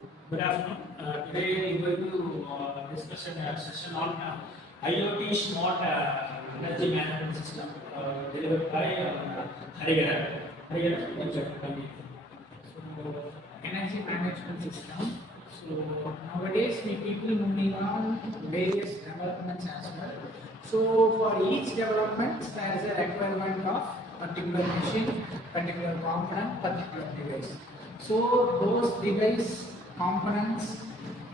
Good afternoon. Today we are going to discuss a session on IoT Smart Energy Management System delivered by Harigaran. Harigaran, you can continue. So, energy management system. So nowadays we people moving on various developments as well. So for each development there is a requirement of particular machine, particular component, particular device. So those device components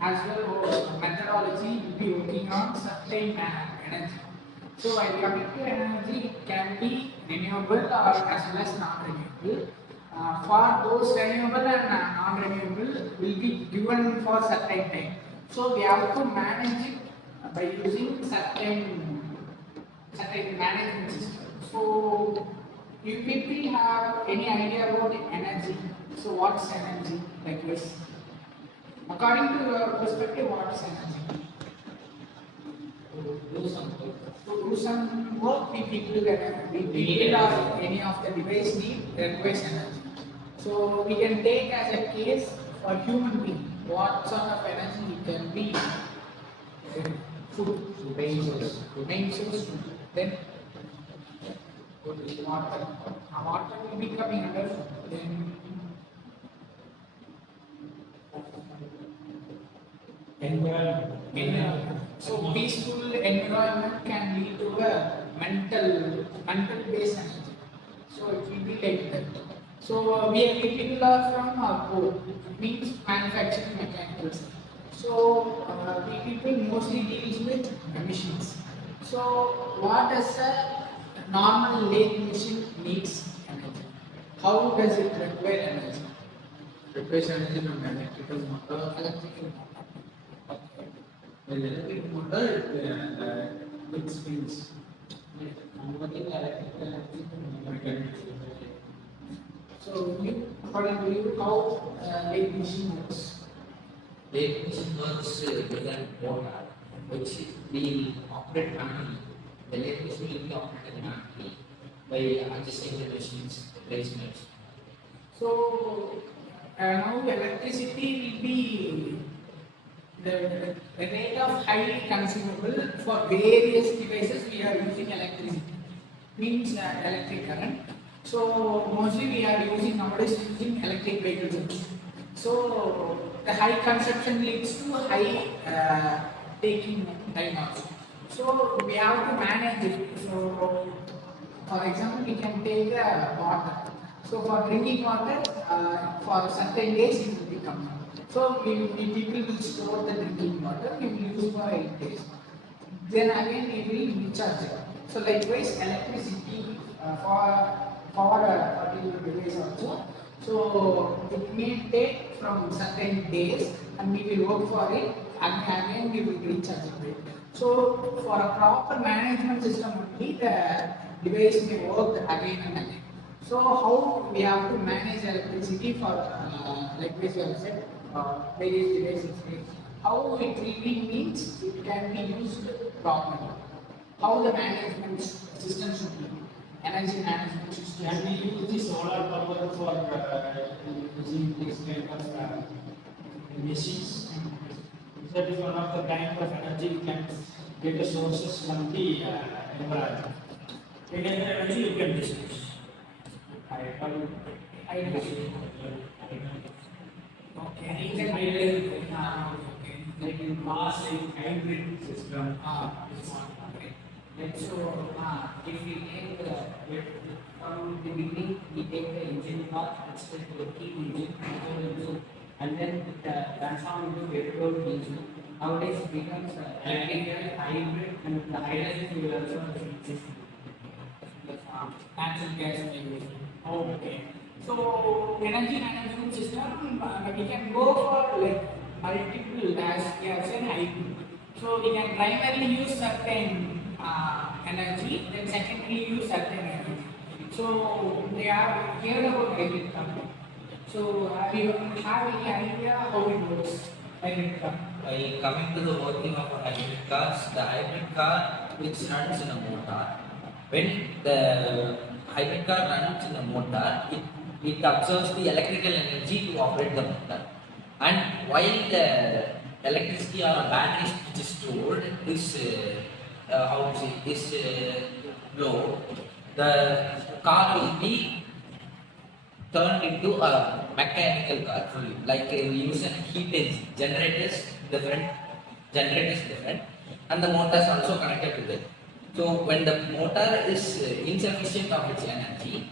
as well as methodology will be working on certain energy. So while coming to energy, it can be renewable or as well as non-renewable. For those renewable and non-renewable will be given for certain time. So we have to manage it by using certain management system. So you people have any idea about energy? So what's energy like this? According to your perspective, what's energy? To do some work, we people or any of the device requires energy. So we can take as a case for human being, what sort of energy can be food, main source, then water. Water will be coming under then environment. So peaceful environment can lead to a mental based energy. So it will be like that. So we people are from code, means manufacturing mechanicals. So we people mostly deals with machines. So what does a normal lathe machine needs energy? How does it require energy? Requires energy from electrical motor. Electrical. The electric motor it spins. So you, according to you, how lathe machine works? Lathe machine works with a motor which will operate manually. The lathe machine will be operated manually by adjusting the machine's placement. So now electricity will be the rate of highly consumable for various devices. We are using electricity, means electric current. So mostly we are using nowadays using electric vehicles. So the high consumption leads to high taking time also. So we have to manage it. So for example, we can take water. So for drinking water, for certain days it will become. So we people will store the drinking water. We will use for 8 days. Then again we will recharge it. So likewise, electricity for a particular device also. So it may take from certain days, and we will work for it, and again we will recharge it. So for a proper management system only, the device may work again and again. So how we have to manage electricity for like this you have said various devices. How it really means it can be used properly. How the management system should be. Energy management system. Can we use the solar power for using this kind of machines? That is one of the kind of energy we can get the sources from the environment. Again, energy you can discuss. I know. Okay. Okay. Like in mass and hybrid system. Okay. So, if we take from the beginning, we take the engine part, that's the working engine, and then transform into petrol engine. Nowadays, it becomes electrical, hybrid, and the hydrogen fuel also exists. Natural gas engine. Okay. So, energy management system, we can go for like multiple, as we have said, hybrid. So, we can primarily use certain energy, then secondly use certain energy. So they are heard about hybrid car. So have you have any idea how it works? Hybrid car. By coming to the working of a hybrid cars, the hybrid car which runs in a motor, when the hybrid car runs in a motor, it absorbs the electrical energy to operate the motor, and while the electricity or batteries which is stored is how to say is low, the car will be turned into a mechanical car fully. Like we use a heat engine, generators different, and the motors also connected to it. So when the motor is insufficient of its energy,